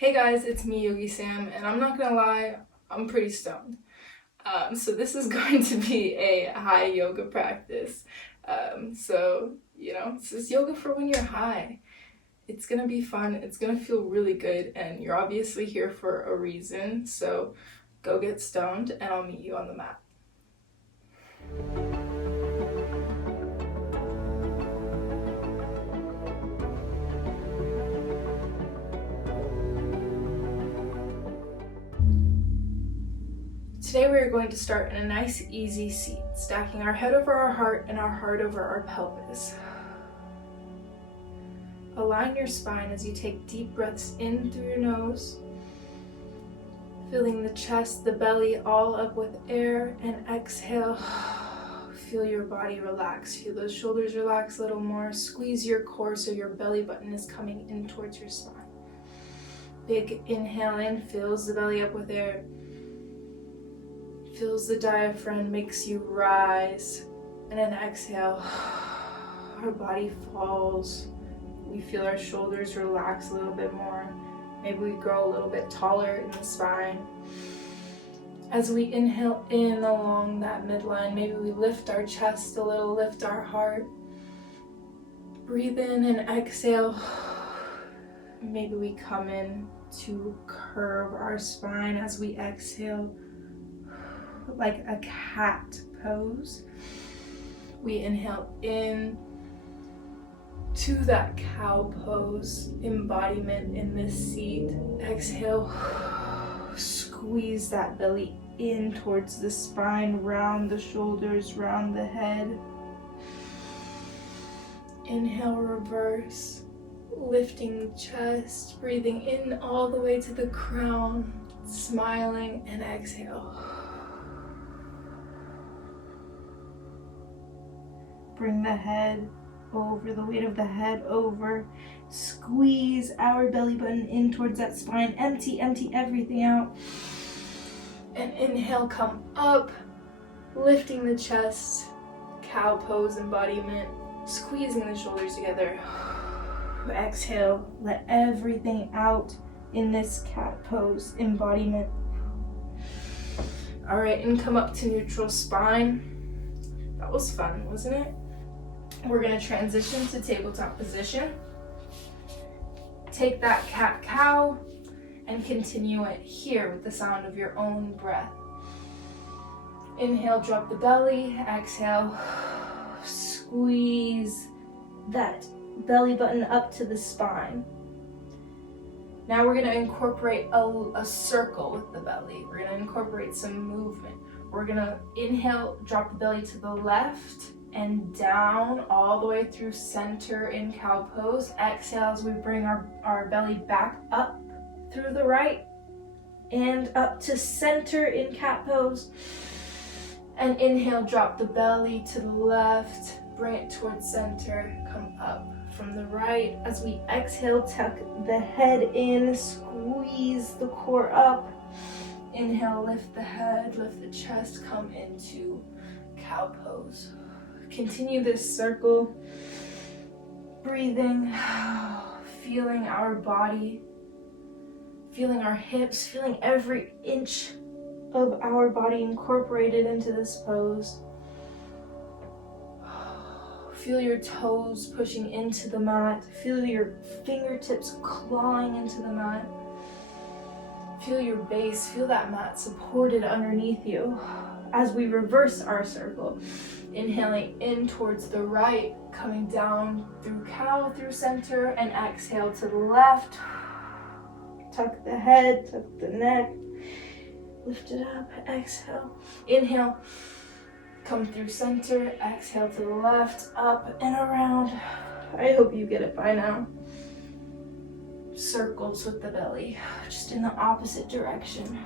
Hey guys, it's me, Yogi Sam, and I'm not gonna lie, I'm pretty stoned. So this is going to be a high yoga practice. This is yoga for when you're high. It's gonna be fun, it's gonna feel really good, and you're obviously here for a reason, so go get stoned, and I'll meet you on the mat. Today we are going to start in a nice easy seat, stacking our head over our heart and our heart over our pelvis. Align your spine as you take deep breaths in through your nose, filling the chest, the belly all up with air, and exhale. Feel your body relax. Feel those shoulders relax a little more. Squeeze your core so your belly button is coming in towards your spine. Big inhale in, fills the belly up with air. Fills the diaphragm, makes you rise, and then exhale, our body falls. We feel our shoulders relax a little bit more. Maybe we grow a little bit taller in the spine. As we inhale in along that midline, maybe we lift our chest a little, lift our heart. Breathe in and exhale. Maybe we come in to curve our spine as we exhale, like a cat pose. We inhale in to that cow pose embodiment in this seat. Exhale, squeeze that belly in towards the spine, round the shoulders, round the head. Inhale, reverse, lifting the chest, breathing in all the way to the crown, smiling, and exhale. Bring the head over, the weight of the head over. Squeeze our belly button in towards that spine. Empty everything out. And inhale, come up, lifting the chest, cow pose embodiment, squeezing the shoulders together. Exhale, let everything out in this cat pose embodiment. All right, and come up to neutral spine. That was fun, wasn't it? We're going to transition to tabletop position. Take that cat-cow and continue it here with the sound of your own breath. Inhale, drop the belly. Exhale, squeeze that belly button up to the spine. Now we're going to incorporate a circle with the belly. We're going to incorporate some movement. We're going to inhale, drop the belly to the left and down all the way through center in cow pose. Exhale as we bring our belly back up through the right and up to center in cat pose. And inhale, drop the belly to the left, bring it towards center, come up from the right. As we exhale, tuck the head in, squeeze the core up. Inhale, lift the head, lift the chest, come into cow pose. Continue this circle, breathing, feeling our body, feeling our hips, feeling every inch of our body incorporated into this pose. Feel your toes pushing into the mat. Feel your fingertips clawing into the mat. Feel your base, feel that mat supported underneath you. As we reverse our circle, inhaling in towards the right, coming down through cow, through center, and exhale to the left. Tuck the head, tuck the neck, lift it up, exhale. Inhale, come through center, exhale to the left, up and around. I hope you get it by now. Circles with the belly, just in the opposite direction.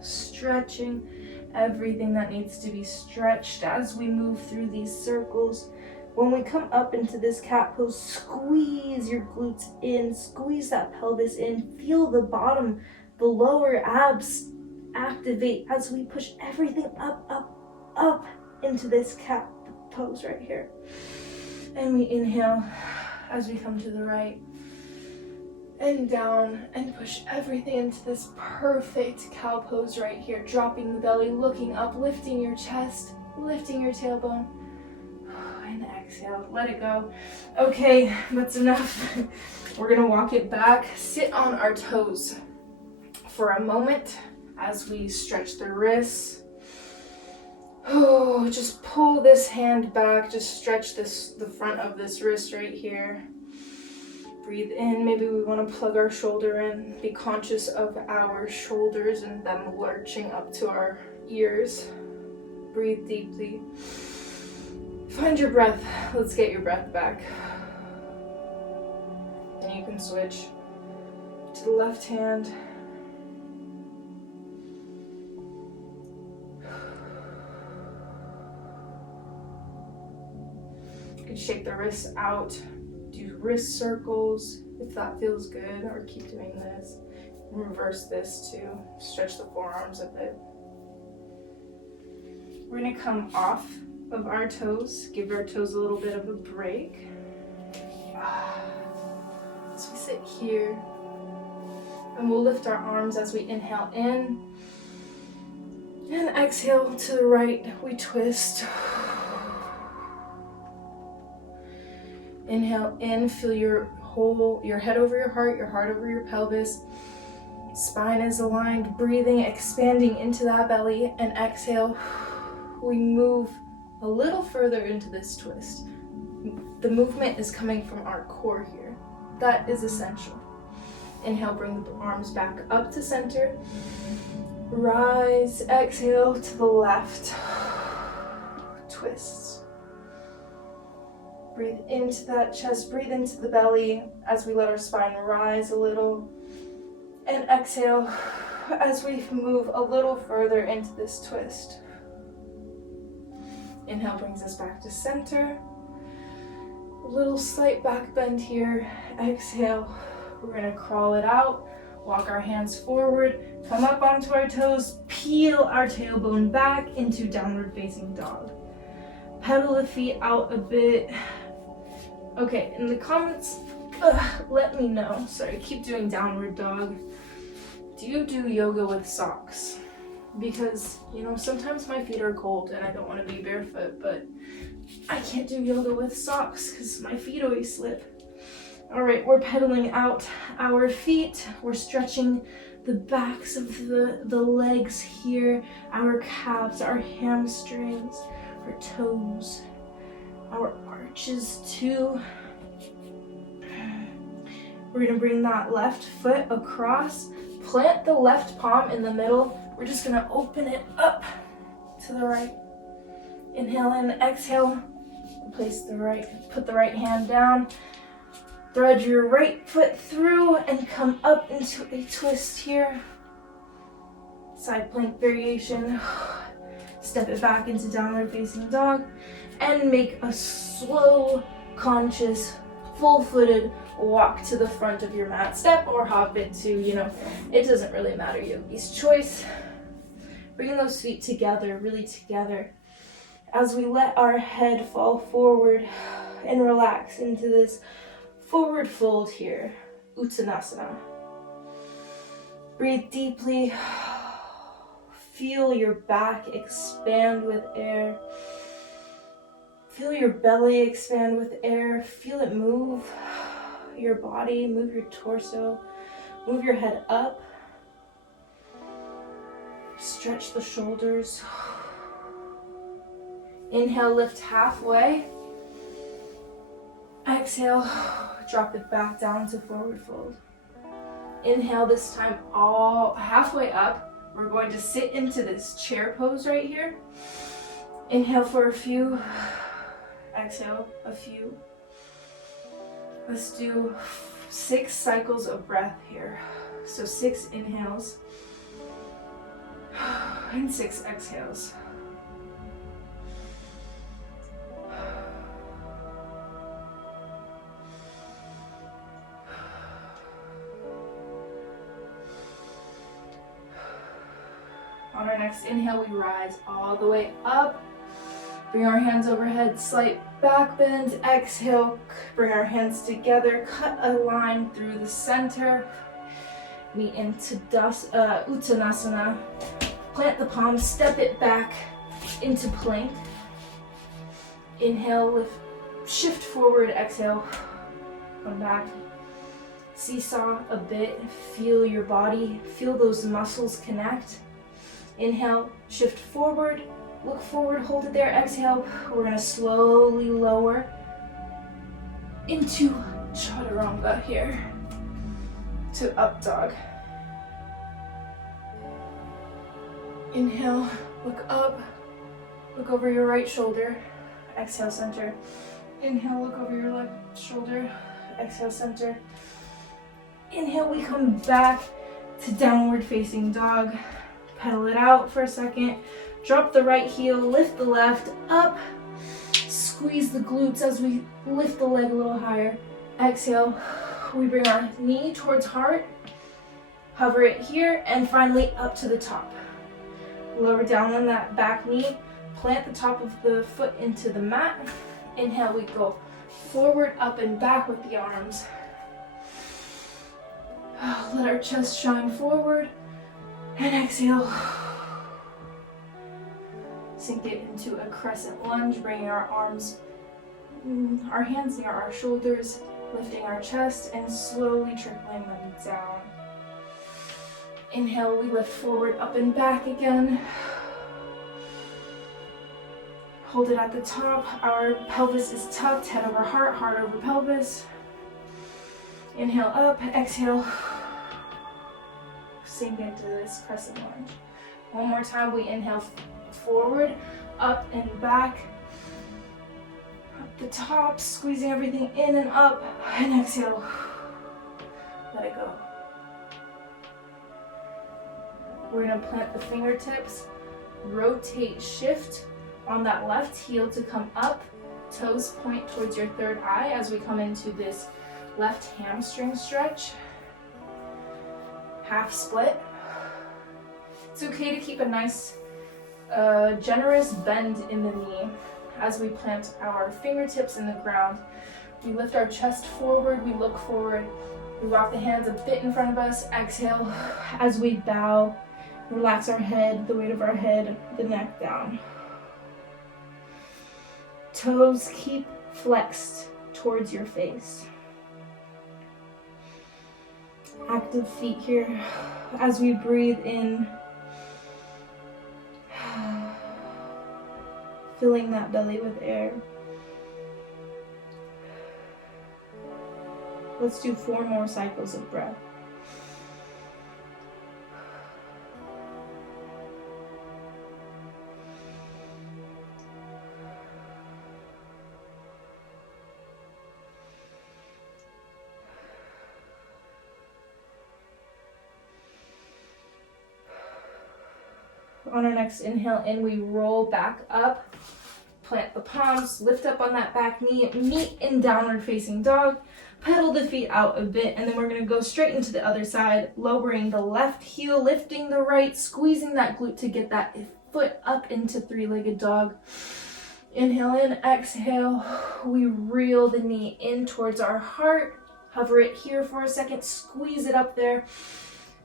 Stretching everything that needs to be stretched as we move through these circles. When we come up into this cat pose, squeeze your glutes in, squeeze that pelvis in, feel the bottom, the lower abs activate as we push everything up into this cat pose right here. And we inhale as we come to the right. and down, and push everything into this perfect cow pose right here. Dropping the belly, looking up, lifting your chest, lifting your tailbone. And exhale, let it go. Okay, that's enough. We're gonna walk it back, sit on our toes for a moment as we stretch the wrists. Oh, just pull this hand back, just stretch the front of this wrist right here. Breathe in, maybe we want to plug our shoulder in, be conscious of our shoulders and them lurching up to our ears. Breathe deeply. Find your breath. Let's get your breath back. And you can switch to the left hand. You can shake the wrists out. Do wrist circles if that feels good, or keep doing this. Reverse this too. Stretch the forearms a bit. We're gonna come off of our toes, give our toes a little bit of a break. So we sit here, and we'll lift our arms as we inhale in, and exhale to the right, we twist. Inhale in, feel your head over your heart over your pelvis. Spine is aligned, breathing, expanding into that belly, and exhale. We move a little further into this twist. The movement is coming from our core here. That is essential. Inhale, bring the arms back up to center. Rise, exhale to the left. Twists. Breathe into that chest, breathe into the belly as we let our spine rise a little. And exhale as we move a little further into this twist. Inhale brings us back to center. A little slight back bend here. Exhale, we're gonna crawl it out. Walk our hands forward, come up onto our toes, peel our tailbone back into downward facing dog. Pedal the feet out a bit. Okay, in the comments, let me know. Sorry, keep doing downward dog. Do you do yoga with socks? Because, sometimes my feet are cold and I don't want to be barefoot, but I can't do yoga with socks because my feet always slip. All right, we're pedaling out our feet. We're stretching the backs of the legs here, our calves, our hamstrings, our toes, our arches too. We're gonna bring that left foot across, plant the left palm in the middle. We're just gonna open it up to the right. Inhale in, exhale. Put the right hand down. Thread your right foot through and come up into a twist here. Side plank variation. Step it back into downward facing dog and make a slow, conscious, full-footed walk to the front of your mat. Step or hop it to, it doesn't really matter, yogi's choice. Bring those feet together, really together. As we let our head fall forward and relax into this forward fold here, Uttanasana. Breathe deeply. Feel your back expand with air. Feel your belly expand with air. Feel it move your body, move your torso, move your head up. Stretch the shoulders. Inhale, lift halfway. Exhale, drop it back down to forward fold. Inhale, this time all halfway up. We're going to sit into this chair pose right here. Inhale for a few. Exhale, a few. Let's do 6 cycles of breath here. So 6 inhales and 6 exhales. Next inhale, we rise all the way up. Bring our hands overhead, slight back bend. Exhale, bring our hands together, cut a line through the center. Meet into Uttanasana. Plant the palms, step it back into plank. Inhale, lift, shift forward, exhale, come back. Seesaw a bit, feel your body, feel those muscles connect. Inhale, shift forward, look forward, hold it there, exhale. We're gonna slowly lower into chaturanga here, to up dog. Inhale, look up, look over your right shoulder, exhale, center. Inhale, look over your left shoulder, exhale, center. Inhale, we come back to downward facing dog. Pedal it out for a second. Drop the right heel, lift the left up. Squeeze the glutes as we lift the leg a little higher. Exhale, we bring our knee towards heart. Hover it here, and finally up to the top. Lower down on that back knee. Plant the top of the foot into the mat. Inhale, we go forward, up and back with the arms. Let our chest shine forward. And exhale. Sink it into a crescent lunge, bringing our arms, our hands near our shoulders, lifting our chest and slowly trickling them down. Inhale, we lift forward, up and back again. Hold it at the top. Our pelvis is tucked, head over heart, heart over pelvis. Inhale up, exhale. Sink into this crescent lunge. One more time, we inhale forward, up and back. Up the top, squeezing everything in and up, and exhale. Let it go. We're gonna plant the fingertips, rotate, shift on that left heel to come up, toes point towards your third eye as we come into this left hamstring stretch. Half split. It's okay to keep a nice, generous bend in the knee as we plant our fingertips in the ground. We lift our chest forward, we look forward, we walk the hands a bit in front of us. Exhale as we bow, relax our head, the weight of our head, the neck down. Toes keep flexed towards your face. Active feet here as we breathe in, filling that belly with air. Let's do 4 more cycles of breath. On our next inhale in, we roll back up, plant the palms, lift up on that back knee, meet in downward facing dog, pedal the feet out a bit, and then we're gonna go straight into the other side, lowering the left heel, lifting the right, squeezing that glute to get that foot up into 3-legged dog. Inhale in, exhale, we reel the knee in towards our heart, hover it here for a second, squeeze it up there.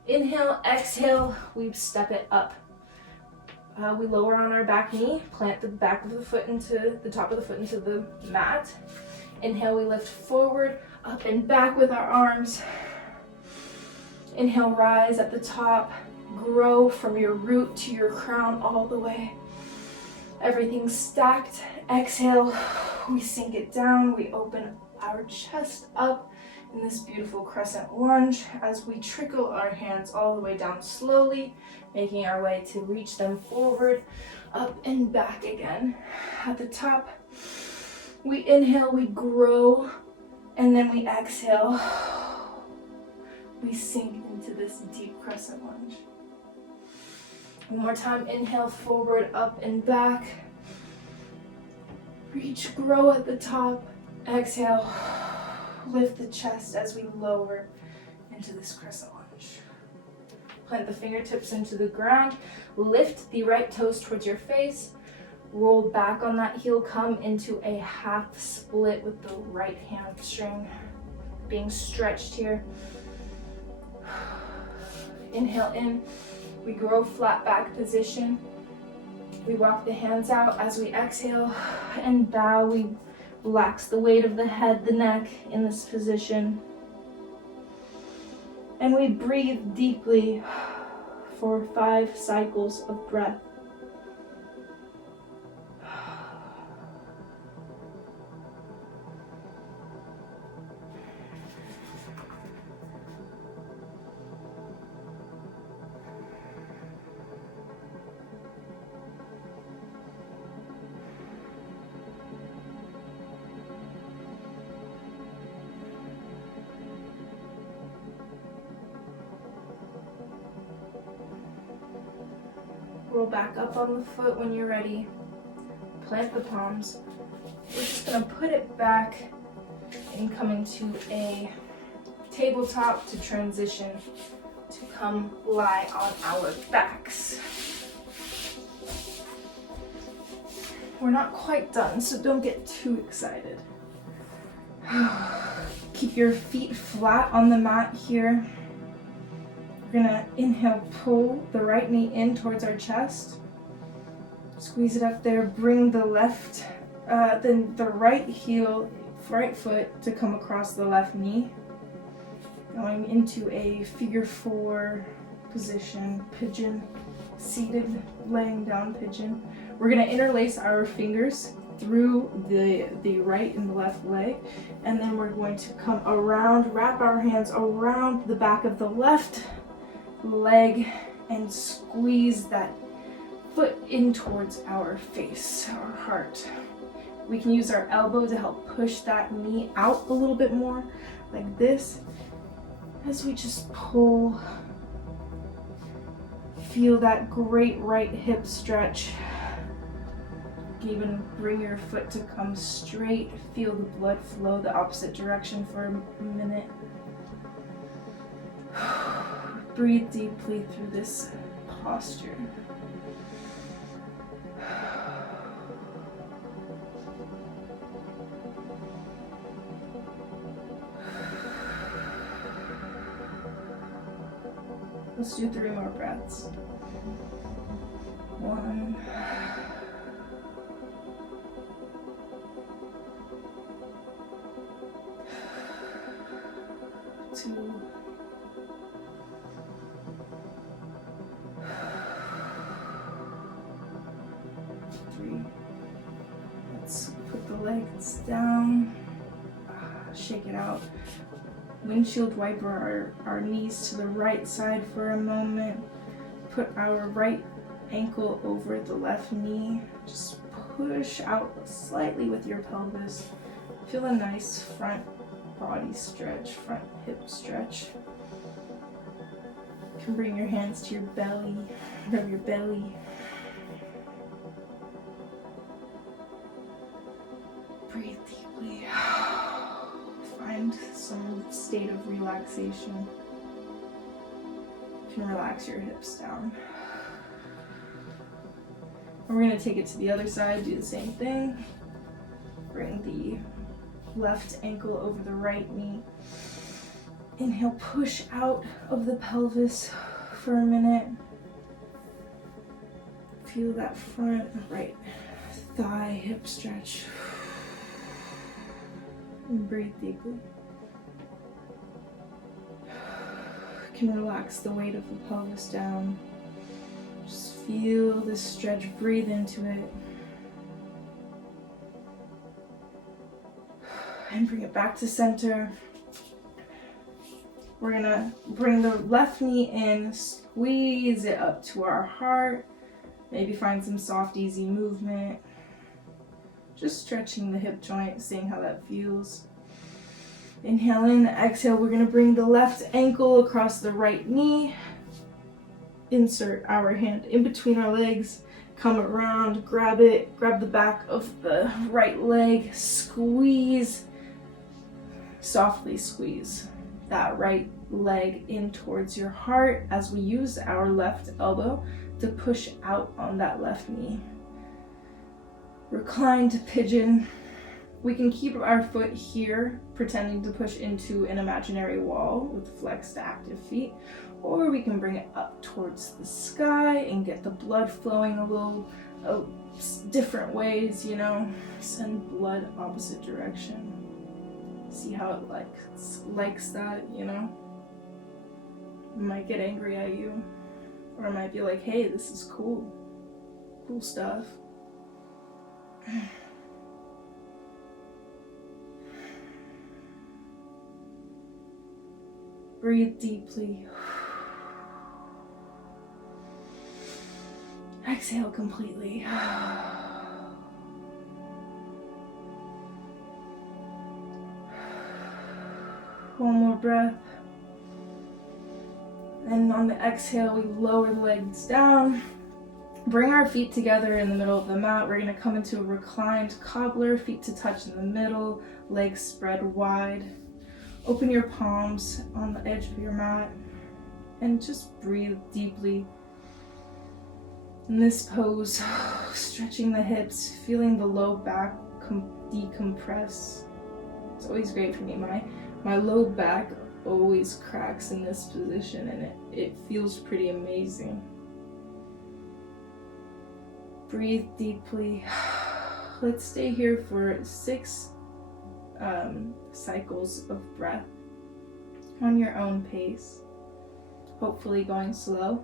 Inhale, exhale, we step it up. We lower on our back knee, plant the back of the foot into the top of the foot into the mat. Inhale, we lift forward, up and back with our arms. Inhale, rise at the top, grow from your root to your crown all the way. Everything's stacked. Exhale, we sink it down, we open our chest up in this beautiful crescent lunge as we trickle our hands all the way down slowly, making our way to reach them forward, up and back again. At the top, we inhale, we grow, and then we exhale. We sink into this deep crescent lunge. One more time, inhale, forward, up and back. Reach, grow at the top. Exhale, lift the chest as we lower into this crescent lunge. Plant the fingertips into the ground. Lift the right toes towards your face. Roll back on that heel, come into a half split with the right hamstring being stretched here. Inhale in, we grow flat back position. We walk the hands out as we exhale and bow. We relax the weight of the head, the neck in this position. And we breathe deeply for 5 cycles of breath. Roll back up on the foot when you're ready. Plant the palms. We're just going to put it back and come into a tabletop to transition to come lie on our backs. We're not quite done, so don't get too excited. Keep your feet flat on the mat here. We're gonna inhale, pull the right knee in towards our chest. Squeeze it up there, bring the right heel, right foot to come across the left knee. Going into a figure 4 position, pigeon, seated, laying down pigeon. We're gonna interlace our fingers through the right and the left leg, and then we're going to come around, wrap our hands around the back of the left leg and squeeze that foot in towards our face, our heart. We can use our elbow to help push that knee out a little bit more, like this, as we just pull. Feel that great right hip stretch. You can even bring your foot to come straight. Feel the blood flow the opposite direction for a minute. Breathe deeply through this posture. Let's do 3 more breaths. 1. 2. 3. Let's put the legs down, shake it out. Windshield wiper our knees to the right side for a moment. Put our right ankle over the left knee. Just push out slightly with your pelvis. Feel a nice front body stretch, front hip stretch. You can bring your hands to your belly, rub your belly. Breathe deeply. Find some state of relaxation. You can relax your hips down. And we're going to take it to the other side, do the same thing. Bring the left ankle over the right knee. Inhale, push out of the pelvis for a minute. Feel that front right thigh hip stretch. And breathe deeply. You can relax the weight of the pelvis down. Just feel this stretch, breathe into it. And bring it back to center. We're gonna bring the left knee in, squeeze it up to our heart. Maybe find some soft, easy movement. Just stretching the hip joint, seeing how that feels. Inhale in, exhale, we're gonna bring the left ankle across the right knee. Insert our hand in between our legs, come around, grab it, grab the back of the right leg, squeeze, softly squeeze that right leg in towards your heart as we use our left elbow to push out on that left knee. Reclined pigeon. We can keep our foot here, pretending to push into an imaginary wall with flexed active feet, or we can bring it up towards the sky and get the blood flowing a little different ways, you know. Send blood opposite direction. See how it likes that, you know. It might get angry at you, or it might be like, hey, this is cool stuff. Breathe deeply. Exhale completely. One more breath. And on the exhale, we lower the legs down. Bring our feet together in the middle of the mat. We're going to come into a reclined cobbler, feet to touch in the middle, legs spread wide. Open your palms on the edge of your mat and just breathe deeply. In this pose, stretching the hips, feeling the low back decompress. It's always great for me. My low back always cracks in this position, and it feels pretty amazing. Breathe deeply. Let's stay here for 6 cycles of breath on your own pace, hopefully going slow.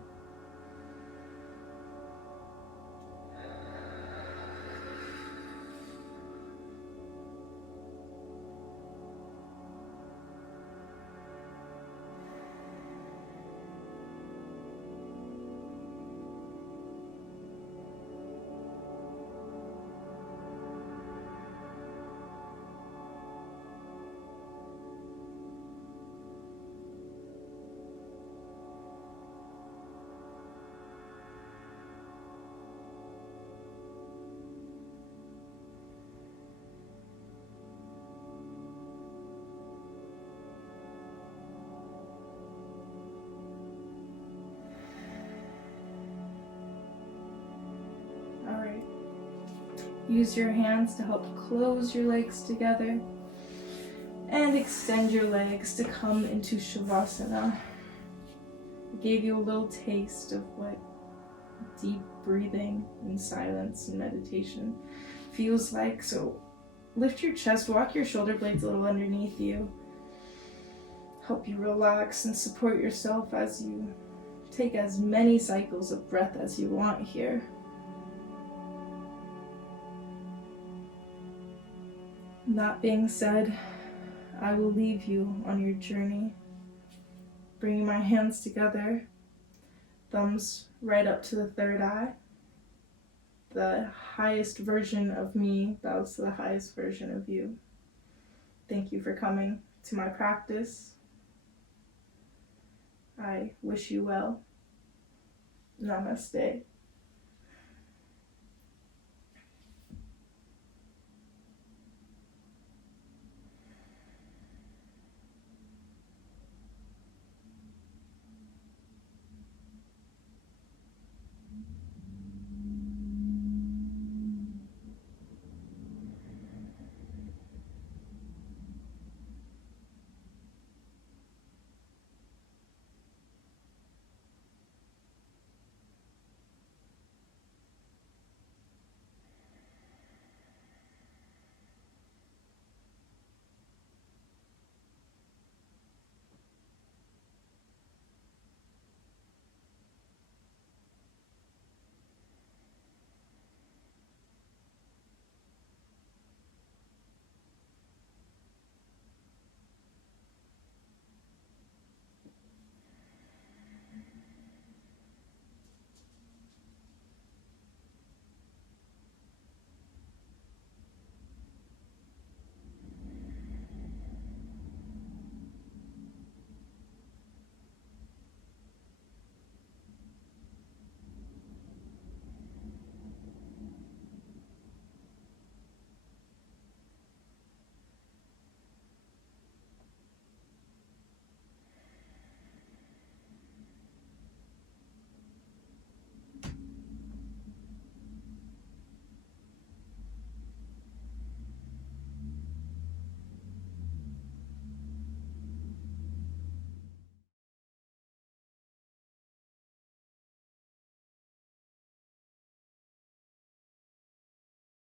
Use your hands to help close your legs together and extend your legs to come into Shavasana. I gave you a little taste of what deep breathing and silence and meditation feels like. So lift your chest, walk your shoulder blades a little underneath you. Help you relax and support yourself as you take as many cycles of breath as you want here. That being said, I will leave you on your journey. Bringing my hands together, thumbs right up to the third eye. The highest version of me bows to the highest version of you. Thank you for coming to my practice. I wish you well. Namaste.